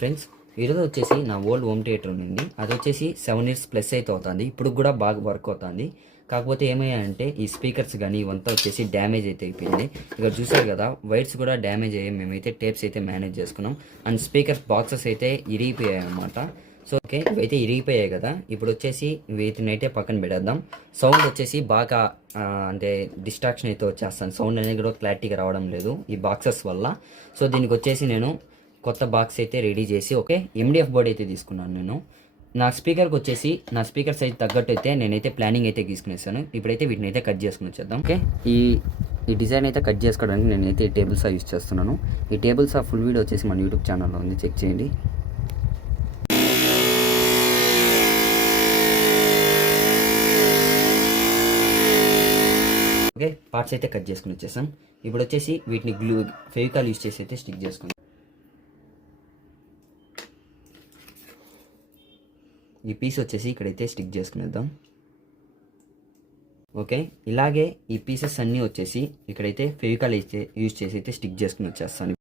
Friends, ఈరోజు వచ్చేసి నా ఓల్డ్ హోమ్ థియేటర్ ఉంది. అది వచ్చేసి 7 years ప్లస్ అయితే అవుతుంది. ఇప్పుడు కూడా బాగా వర్క్ అవుతుంది. కాకపోతే ఏమయ్యాయంటే ఈ స్పీకర్స్ కానీ ఇవంతా వచ్చేసి డ్యామేజ్ అయితే అయిపోయింది. ఇక్కడ చూసారు కదా, వైర్స్ కూడా డ్యామేజ్ అయ్యాయి. మేమైతే టేప్స్ అయితే మేనేజ్ చేసుకున్నాం. అండ్ స్పీకర్స్ బాక్సెస్ అయితే ఇరిగిపోయాయి అన్నమాట. సో ఓకే, ఇవైతే ఇరిగిపోయాయి కదా. ఇప్పుడు వచ్చేసి వీటిని అయితే పక్కన పెడేద్దాం. సౌండ్ వచ్చేసి బాగా అంటే డిస్ట్రాక్షన్ అయితే వచ్చేస్తాను. సౌండ్ అనేది కూడా క్లారిటీగా రావడం లేదు ఈ బాక్సెస్ వల్ల. సో దీనికి వచ్చేసి నేను కొత్త బాక్స్ అయితే రెడీ చేసి ఓకే ఎండిఎఫ్ బోర్డ్ అయితే తీసుకున్నాను నేను. నా స్పీకర్కి వచ్చేసి నా స్పీకర్ సైజ్ తగ్గట్టు అయితే నేనైతే ప్లానింగ్ అయితే తీసుకునేసాను. ఇప్పుడైతే వీటిని అయితే కట్ చేసుకుని వచ్చేద్దాం. ఓకే, ఈ డిజైన్ అయితే కట్ చేసుకోవడానికి నేనైతే ఈ టేబుల్ సా యూస్ చేస్తున్నాను. ఈ టేబుల్ సా ఫుల్ వీడియో వచ్చేసి మన యూట్యూబ్ ఛానల్లో ఉంది, చెక్ చేయండి. ఓకే, పార్ట్స్ అయితే కట్ చేసుకుని వచ్చేసాం. ఇప్పుడు వచ్చేసి వీటిని ఫెవికాల్ యూస్ చేసి అయితే స్టిక్ చేసుకుందాం. ఈ పీస్ వచ్చేసి ఇక్కడైతే స్టిక్ చేసుకునేద్దాం. ఓకే, ఇలాగే ఈ పీసెస్ అన్నీ వచ్చేసి ఇక్కడైతే ఫెవికాల్ యూజ్ చేసి అయితే స్టిక్ చేసుకుని వచ్చేస్తాను.